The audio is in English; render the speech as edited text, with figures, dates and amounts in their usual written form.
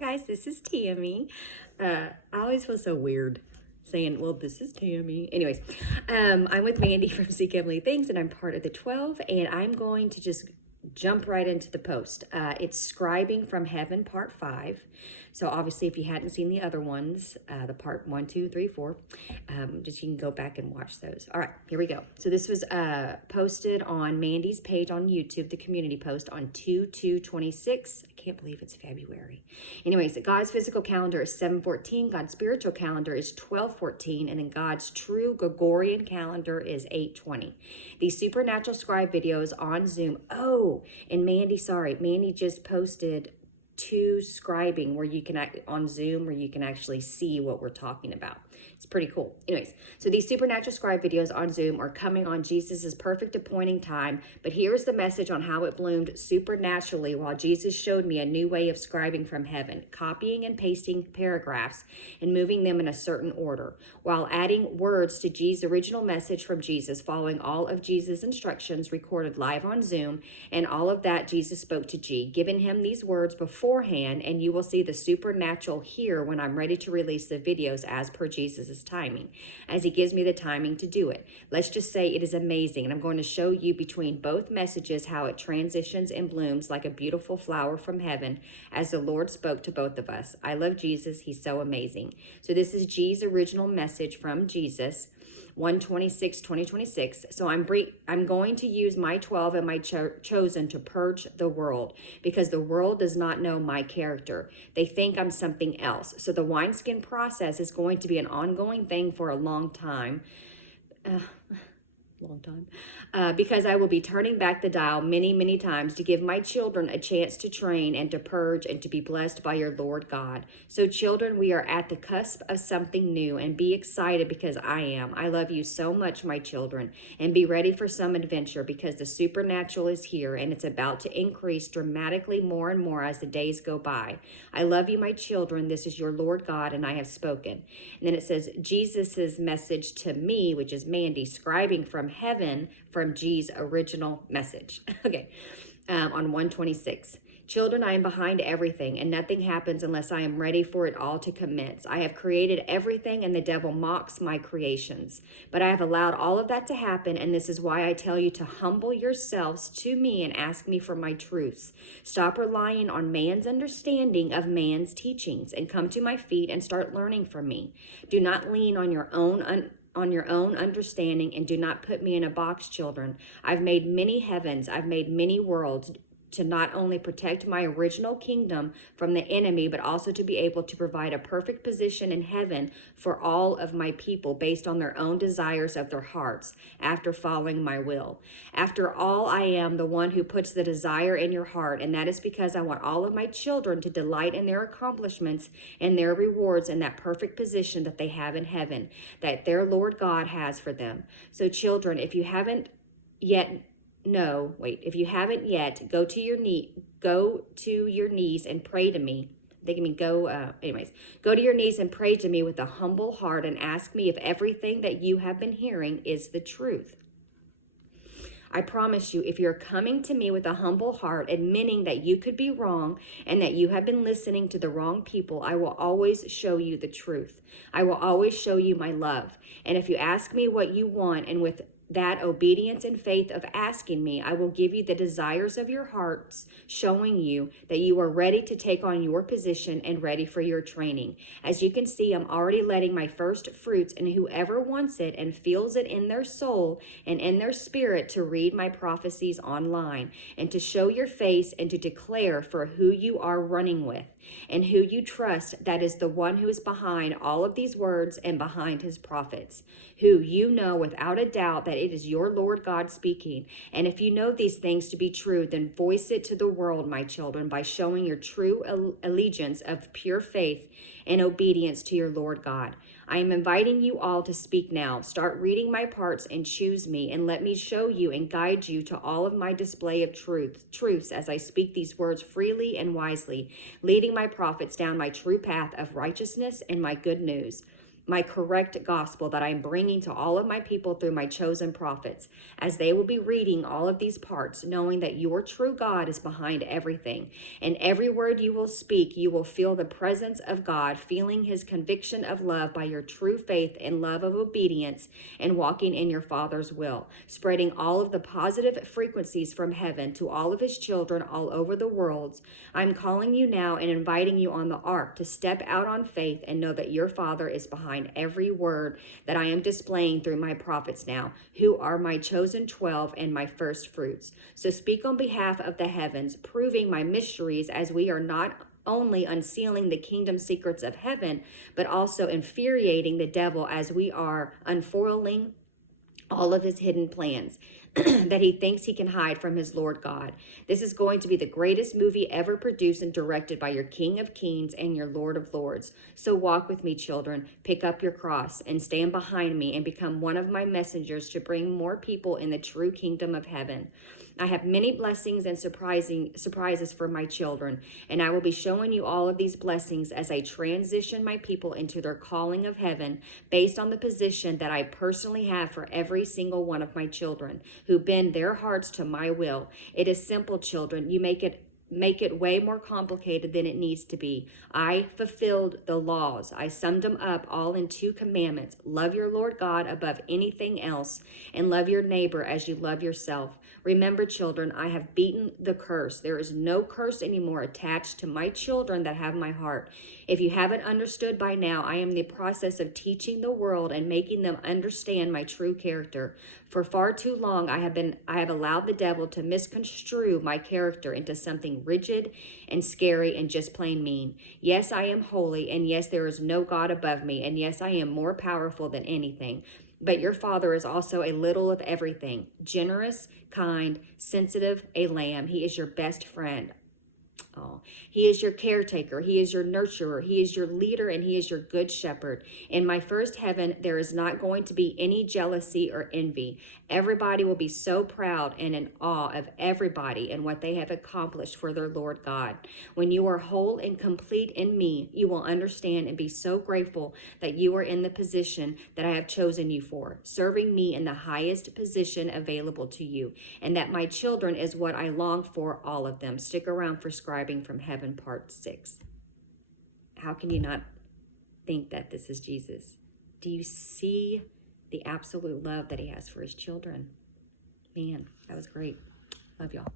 Hi guys, this is Tammy. I always feel so weird saying, well, this is Tammy. Anyways, I'm with Mandy from Seek Emily Things, and I'm part of the 12, and I'm going to just jump right into the post. It's Scribing from Heaven, part 5. So obviously, if you hadn't seen the other ones, the part 1, 2, 3, 4, just you can go back and watch those. All right, here we go. So this was posted on Mandy's page on YouTube, the community post on 2/2/26. I can't believe it's February. Anyways, God's physical calendar is 7/14. God's spiritual calendar is 12/14, and then God's true Gregorian calendar is 8/20. These supernatural scribe videos on Zoom. Oh, and Mandy just posted 2 scribing where you can on Zoom where you can actually see what we're talking about. It's pretty cool. Anyways, so these supernatural scribe videos on Zoom are coming on Jesus's perfect appointing time, but here's the message on how it bloomed supernaturally while Jesus showed me a new way of scribing from heaven, copying and pasting paragraphs and moving them in a certain order, while adding words to G's original message from Jesus, following all of Jesus' instructions recorded live on Zoom, and all of that Jesus spoke to G, giving him these words beforehand, and you will see the supernatural here when I'm ready to release the videos as per Jesus' timing, as he gives me the timing to do it. Let's just say it is amazing, and I'm going to show you between both messages how it transitions and blooms like a beautiful flower from heaven as the Lord spoke to both of us. I love Jesus. He's so amazing. So this is G's original message from Jesus, 1/26/2026. So I'm going to use my 12 and my chosen to purge the world, because the world does not know my character. They think I'm something else. So the wineskin process is going to be an ongoing thing for a long time. Because I will be turning back the dial many, many times to give my children a chance to train and to purge and to be blessed by your Lord God. So children, we are at the cusp of something new, and be excited because I am. I love you so much, my children, and be ready for some adventure, because the supernatural is here and it's about to increase dramatically more and more as the days go by. I love you, my children. This is your Lord God, and I have spoken. And then it says Jesus's message to me, which is Mandy, scribing from heaven from G's original message. Okay, on 1/26. Children, I am behind everything, and nothing happens unless I am ready for it all to commence. I have created everything, and the devil mocks my creations. But I have allowed all of that to happen, and this is why I tell you to humble yourselves to me and ask me for my truths. Stop relying on man's understanding of man's teachings, and come to my feet and start learning from me. Do not lean on your own understanding, and do not put me in a box, children. I've made many heavens, I've made many worlds, to not only protect my original kingdom from the enemy, but also to be able to provide a perfect position in heaven for all of my people based on their own desires of their hearts after following my will. After all, I am the one who puts the desire in your heart, and that is because I want all of my children to delight in their accomplishments and their rewards in that perfect position that they have in heaven, that their Lord God has for them. So children, if you haven't yet if you haven't yet, go to your knees and pray to me. Go to your knees and pray to me with a humble heart and ask me if everything that you have been hearing is the truth. I promise you, if you're coming to me with a humble heart, admitting that you could be wrong and that you have been listening to the wrong people, I will always show you the truth. I will always show you my love. And if you ask me what you want, and with that obedience and faith of asking me, I will give you the desires of your hearts, showing you that you are ready to take on your position and ready for your training. As you can see, I'm already letting my first fruits, and whoever wants it and feels it in their soul and in their spirit, to read my prophecies online and to show your face and to declare for who you are running with and who you trust, that is the one who is behind all of these words and behind his prophets, who you know without a doubt that it is your Lord God speaking. And if you know these things to be true, then voice it to the world, my children, by showing your true allegiance of pure faith and obedience to your Lord God. I am inviting you all to speak now. Start reading my parts and choose me, and let me show you and guide you to all of my display of truths as I speak these words freely and wisely, leading my prophets down my true path of righteousness and my good news. my correct gospel that I'm bringing to all of my people through my chosen prophets, as they will be reading all of these parts, knowing that your true God is behind everything. And every word you will speak, you will feel the presence of God, feeling his conviction of love by your true faith and love of obedience and walking in your Father's will, spreading all of the positive frequencies from heaven to all of his children all over the world. I'm calling you now and inviting you on the ark to step out on faith and know that your Father is behind every word that I am displaying through my prophets now, who are my chosen 12 and my first fruits. So speak on behalf of the heavens, proving my mysteries, as we are not only unsealing the kingdom secrets of heaven, but also infuriating the devil as we are unfoiling all of his hidden plans that he thinks he can hide from his Lord God. This is going to be the greatest movie ever produced and directed by your King of Kings and your Lord of Lords. So walk with me, children, pick up your cross and stand behind me and become one of my messengers to bring more people in the true kingdom of heaven. I have many blessings and surprises for my children, and I will be showing you all of these blessings as I transition my people into their calling of heaven based on the position that I personally have for every single one of my children who bend their hearts to my will. It is simple, children. You make it way more complicated than it needs to be. I fulfilled the laws. I summed them up all in 2 commandments. Love your Lord God above anything else, and love your neighbor as you love yourself. Remember, children, I have beaten the curse. There is no curse anymore attached to my children that have my heart. If you haven't understood by now, I am in the process of teaching the world and making them understand my true character. For far too long, I have allowed the devil to misconstrue my character into something rigid and scary and just plain mean. Yes, I am holy, and yes, there is no God above me, and yes, I am more powerful than anything. But your Father is also a little of everything: generous, kind, sensitive, a lamb. He is your best friend. Oh, he is your caretaker. He is your nurturer. He is your leader, and he is your good shepherd. In my first heaven, there is not going to be any jealousy or envy. Everybody will be so proud and in awe of everybody and what they have accomplished for their Lord God. When you are whole and complete in me, you will understand and be so grateful that you are in the position that I have chosen you for, serving me in the highest position available to you, and that my children is what I long for, all of them. Stick around for Scribing from Heaven, Part 6. How can you not think that this is Jesus? Do you see the absolute love that he has for his children? Man, that was great. Love y'all.